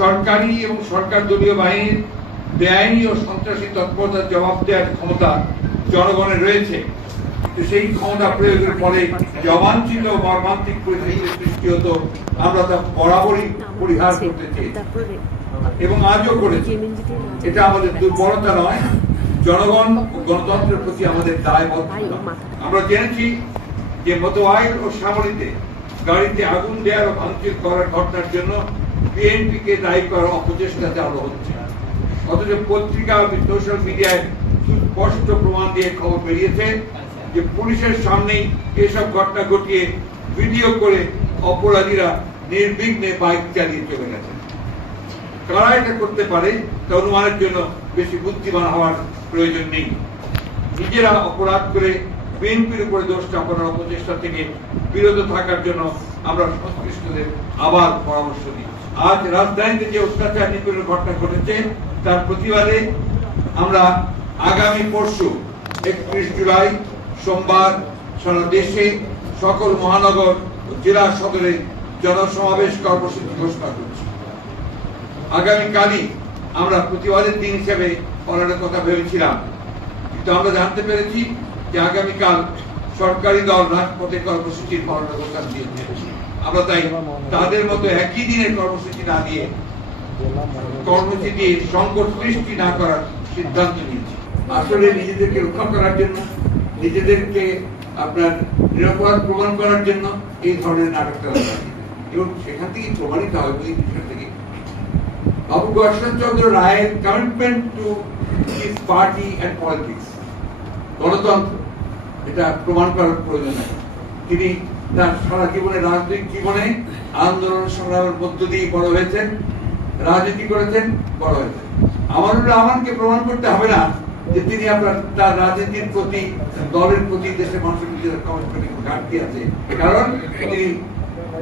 সরকারি এবং সরকার দলীয় বাহিনীর বেআইনি ও সন্ত্রাসী তৎপরতার জবাব দেওয়ার ক্ষমতা জনগণের রয়েছে। সেই ক্ষমতা প্রয়োগের ফলে যে অবাঞ্ছিত মর্মান্তিক পরিস্থিতির সৃষ্টি হতো আমরা তা বরাবরই পরিহার করতে চেয়েছি এবং আজও করেছি। এটা আমাদের দুর্বলতা নয়, জনগণ ও গণতন্ত্রের প্রতি আমাদের দায়বদ্ধতা। আমরা জেনেছি যে মোতোয়াইল ও সামরিতে গাড়িতে আগুন দেওয়ার ও ভাঙচুর করার ঘটনার জন্য বিএনপিকে দায়ী করার অপচেষ্টা চালু হচ্ছে, অথচ পত্রিকা ও সোশ্যাল মিডিয়ায় সুস্পষ্ট প্রমাণ দিয়ে খবর বেরিয়েছে যে পুলিশের সামনেই এসব ঘটনা ঘটিয়ে ভিডিও করে অপরাধীরা নির্বিঘ্নে বাইক চালিয়ে চলে গেছে। কারা এটা করতে পারে তা অনুমানের জন্য বেশি বুদ্ধিমান হওয়ার প্রয়োজন নেই। নিজেরা অপরাধ করে বিএনপির উপরে দোষ চাপানোর অপচেষ্টা থেকে বিরত থাকার জন্য আমরা সংশ্লিষ্টদের আবার পরামর্শ দিই। আজ রাজধানীতে যে অত্যাচার নিপীড়নের ঘটনা ঘটেছে তার প্রতিবাদে আমরা আগামী পরশু 31 জুলাই সোমবার সারা দেশে সকল মহানগর ও জেলা সদরে জনসমাবেশ কর্মসূচি ঘোষণা করছি। আগামীকালই আমরা প্রতিবাদের দিন হিসেবে পালনের কথা ভেবেছিলাম, কিন্তু আমরা জানতে পেরেছি যে আগামীকাল সরকারি দল রাজপথে কর্মসূচির পালনের কথা দিয়েছে। আমরা তাই তাদের মতো একই দিনের কর্মসূচি না দিয়ে কর্মসূচি সংকট সৃষ্টি না করার সিদ্ধান্ত নিয়েছি। আসলে নিজেদেরকে রক্ষা করার জন্য, নিজেদেরকে আপনার নিরাপদ প্রমাণ করার জন্য এই ধরনের নাটকটা এবং সেখান থেকে প্রমাণিত হয় ওই বিষয় থেকে বাবু গর্ষণচন্দ্র রায়ের commitment to his party and politics, গণতন্ত্র, এটা প্রমাণ করার প্রয়োজন নেই। তিনি তার সারা জীবনে রাজনৈতিক জীবনে আন্দোলন সংগ্রামের মধ্য দিয়ে বড় হয়েছেন, রাজনীতি করেছেন, বড় হয়েছেন। আমানুর রহমানকে প্রমাণ করতে হবে না যে তিনি আপনার তার রাজনীতির প্রতি, দলের প্রতি, দেশের মানুষের প্রতি কমিটমেন্ট ঘাটতি আছে, কারণ তিনি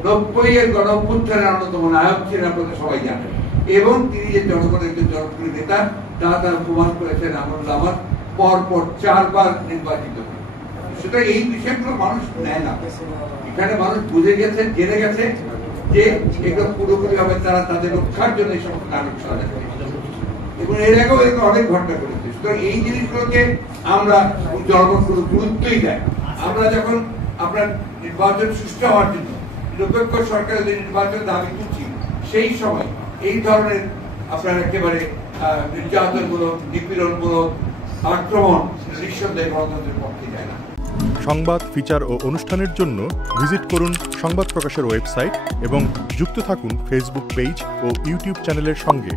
90-এর গণঅভ্যুত্থানের অন্যতম নায়ক ছিলেন, আপনাদের সবাই জানেন, এবং তিনি যে জনগণের একজন জনপ্রিয় নেতা তা তার প্রমাণ করেছেন। আমানুর রহমান পরপর 4 বার নির্বাচিত হন। সেটা এই বিষয়গুলো মানুষ নেয় না। এখানে মানুষ বুঝে গেছে, জেনে গেছে যে এগুলো পুরোপুরি ভাবে তারা তাদের রক্ষার জন্য এই সমস্ত নাটক চালাচ্ছে এবং এর আগেও এরকম অনেক ঘটনা ঘটেছে। সুতরাং এই জিনিসগুলোকে আমরা জনগণ কোনো গুরুত্বই দেয়। আমরা যখন আপনার নির্বাচন সুষ্ঠু হওয়ার জন্য নিরপেক্ষ সরকারের যে নির্বাচন দাবি তুলছি, সেই সময় এই ধরনের আপনার একেবারে নির্যাতনমূলক, নিপীড়নমূলক আক্রমণ নিঃসন্দেহে গণতন্ত্রের পক্ষে যায় না। সংবাদ, ফিচার ও অনুষ্ঠানের জন্য ভিজিট করুন সংবাদ প্রকাশের ওয়েবসাইট এবং যুক্ত থাকুন ফেসবুক পেজ ও ইউটিউব চ্যানেলের সঙ্গে।